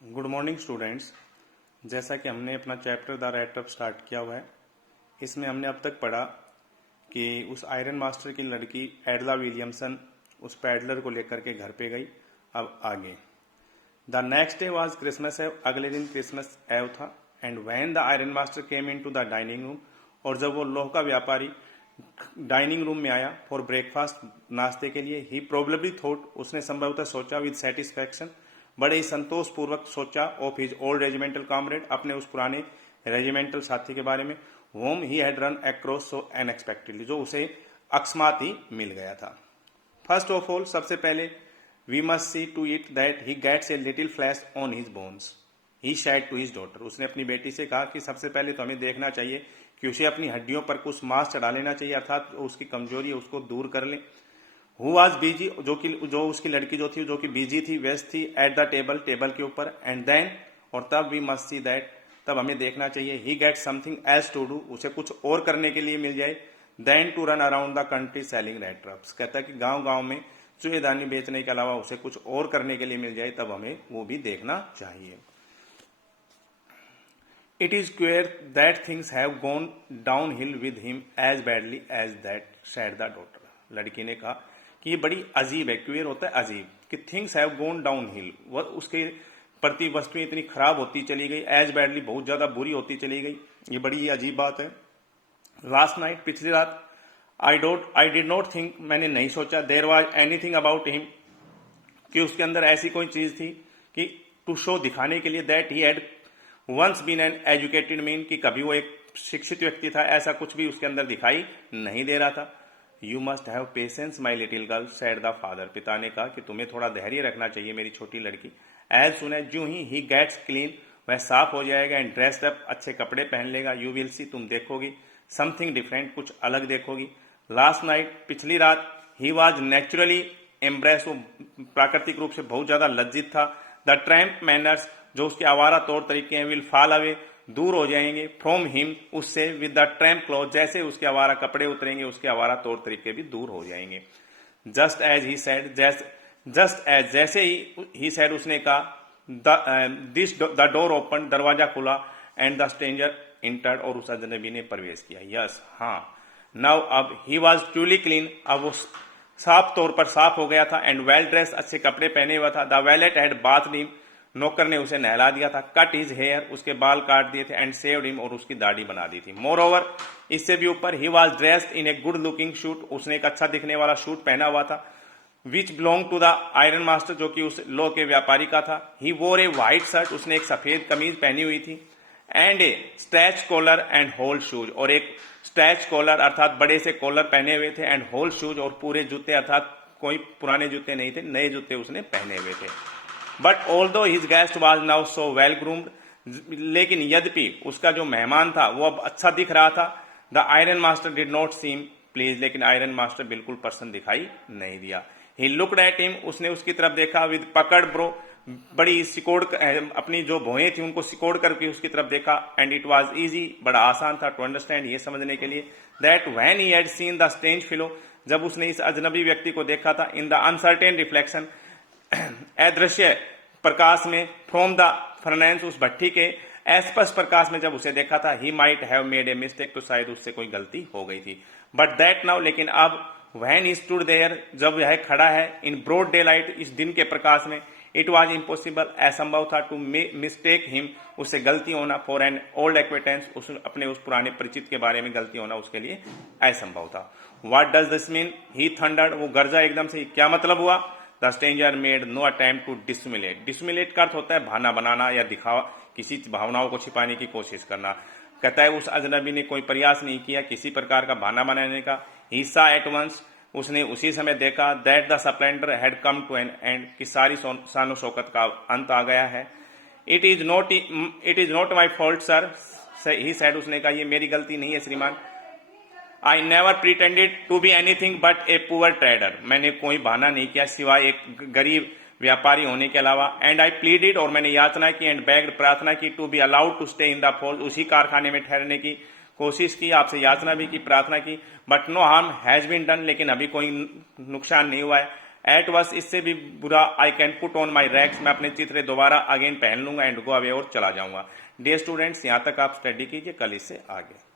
Good morning students. जैसा कि हमने अपना chapter the right up start किया हुआ है, इसमें हमने अब तक पढ़ा कि उस आयरन मास्टर की लड़की एडला विलियमसन उस पैडलर को लेकर के घर पे गई। अब आगे the next day was Christmas eve, अगले दिन क्रिसमस एव था। And when the iron master came into the dining room, और जब वो लोह का व्यापारी डाइनिंग रूम में आया फॉर ब्रेकफास्ट, नाश्ते के लिए, ही प्रोबेबली थॉट, उसने संभवतः सोचा, विद सेटिस्फैक्शन, बड़े ही संतोष पूर्वक सोचा, of his old regimental comrade, अपने उस पुराने रेजिमेंटल साथी के बारे में, home he had run across so unexpectedly, जो उसे अकस्मात ही मिल गया था। फर्स्ट ऑफ ऑल, सबसे पहले, we must see to it that he gets a little flesh on his bones, he said to his daughter. उसने अपनी बेटी से कहा कि सबसे पहले तो हमें देखना चाहिए कि उसे अपनी हड्डियों पर कुछ मांस चढ़ा लेना चाहिए, अर्थात उसकी कमजोरी है उसको दूर कर ले। हु वॉज बिजी, जो उसकी लड़की जो कि बिजी थी, व्यस्त थी, एट द टेबल, टेबल के ऊपर। एंड देन, और तब, वी मस्ट सी दैट, तब हमें देखना चाहिए, he get something else to do, उसे कुछ और करने के लिए मिल जाए, then to run around the country selling rat traps. कहता है कि गांव गांव में चूहेदानी बेचने के अलावा उसे कुछ और करने के लिए मिल जाए, तब हमें वो भी देखना चाहिए। It is clear that things have gone downhill with him as badly as that, said the daughter. लड़की ने कहा कि ये बड़ी अजीब है, क्वेर होता है अजीब, कि things have gone down hill, वह उसके प्रति वस्तुएं इतनी खराब होती चली गई, एज बैडली, बहुत ज्यादा बुरी होती चली गई, ये बड़ी ही अजीब बात है। लास्ट नाइट, पिछली रात, आई डिड नॉट थिंक, मैंने नहीं सोचा, there was anything about him, कि उसके अंदर ऐसी कोई चीज थी कि टू शो, दिखाने के लिए, that he had once been an educated man, कि कभी वो एक शिक्षित व्यक्ति था, ऐसा कुछ भी उसके अंदर दिखाई नहीं दे रहा था। You must have patience my little girl, said the father. पिता ने कहा कि तुम्हें थोड़ा धैर्य रखना चाहिए मेरी छोटी लड़की। एज सुन एज, जो ही गेट्स क्लीन, वह साफ हो जाएगा, एंड ड्रेस्ड अप, अच्छे कपड़े पहन लेगा, यू विल सी, तुम देखोगी, समथिंग डिफरेंट, कुछ अलग देखोगी। लास्ट नाइट, पिछली रात, ही वॉज नेचुरली एम्ब्रेस, वो प्राकृतिक रूप से बहुत ज्यादा लज्जित था। द ट्रैम्प मैनर्स, जो उसके आवारा तौर तरीके हैं, विल फॉल अवे, दूर हो जाएंगे, फ्रॉम हिम, उससे, विद द ट्रैम्प क्लॉथ, जैसे उसके आवारा कपड़े उतरेंगे, उसके आवारा तौर तरीके भी दूर हो जाएंगे। Just as he said, just as, जैसे ही सेड, उसने कहा, द डोर ओपन, दरवाजा खुला, एंड द स्ट्रेंजर इंटर्ड, और उस अजनबी ने प्रवेश किया। यस, हाँ। नाउ, अब, ही वॉज ट्रूली क्लीन, अब वो साफ तौर पर साफ हो गया था, एंड वेल ड्रेस, अच्छे कपड़े पहने हुआ था। The wallet had bath him, नौकर ने उसे नहला दिया था। कट हिज हेयर, उसके बाल काट दिए थे। एंड सेव्ड हिम, और उसकी दाढ़ी बना दी थी। मोर ओवर, इससे भी ऊपर, he was dressed in a good looking suit, उसने एक अच्छा दिखने वाला शूट पहना हुआ था, which belong to the iron master, जो कि उस लोह के व्यापारी का था। ही वोर ए व्हाइट शर्ट, उसने एक सफेद कमीज पहनी हुई थी, and a starch collar and whole shoes, और एक स्टैच कॉलर अर्थात बड़े से कॉलर पहने हुए थे, एंड होल शूज, और पूरे जूते अर्थात कोई पुराने जूते नहीं थे, नए जूते उसने पहने हुए थे। But although his guest was now so well groomed, लेकिन यद्यपि उसका जो मेहमान था वो अब अच्छा दिख रहा था। The iron master did not seem please, लेकिन आयरन मास्टर बिल्कुल प्रसन्न दिखाई नहीं दिया। ही लुक्ड एट हिम, उसने उसकी तरफ देखा, विद पकड़ ब्रो, बड़ी सिकोड़, अपनी जो भौएं थी उनको सिकोड़ करके उसकी तरफ देखा। एंड इट वॉज ईजी, बड़ा आसान था टू अंडरस्टैंड, ये समझने के लिए, that when he had seen the strange fellow, जब उसने इस अजनबी व्यक्ति को देखा था, इन द अनसर्टेन रिफ्लेक्शन, अदृश्य प्रकाश में, फ्रॉम द फर्नेंस, उस भट्टी के अस्पष्ट प्रकाश में जब उसे देखा था, he might have made a mistake, तो शायद उससे कोई गलती हो गई थी। बट दैट नाउ, लेकिन अब, व्हेन ही स्टूड देयर, जब यह खड़ा है, इन ब्रॉड डे लाइट, इस दिन के प्रकाश में, इट वॉज इम्पॉसिबल, असंभव था, टू मिस्टेक हिम, उससे गलती होना, फॉर एन ओल्ड एक्वेटेंस, अपने उस पुराने परिचित के बारे में गलती होना उसके लिए असंभव था। What does this mean, he thundered, वो गरजा एकदम से, क्या मतलब हुआ। The stranger made no attempt to dissimulate, dissimulate का अर्थ होता है बहाना बनाना या दिखावा, किसी भावनाओं को छिपाने की कोशिश करना। कहता है उस अजनबी ने कोई प्रयास नहीं किया किसी प्रकार का बहाना बनाने का। ही सा एट वंस, उसने उसी समय देखा, that the splendour had come to an end, कि सारी शानो शौकत का अंत आ गया है। It is not my fault sir, he said, उसने कहा ये मेरी गलती नहीं है श्रीमान। I never pretended to be anything but a poor trader, मैंने कोई बहाना नहीं किया सिवाय एक गरीब व्यापारी होने के अलावा। एंड आई प्लीडेड, और मैंने याचना की, एंड बेग्ड, प्रार्थना की, to be allowed to stay in the fold, उसी कारखाने में ठहरने की कोशिश की, आपसे याचना भी की, प्रार्थना की। But no harm has been done, लेकिन अभी कोई नुकसान नहीं हुआ है। एट वर्स इससे भी बुरा, I can put on my racks, मैं अपने चित्र दोबारा अगेन पहन लूंगा, एंड गो अवे, और चला जाऊंगा। डियर स्टूडेंट्स, यहाँ तक आप स्टडी कीजिए, कल इससे आगे।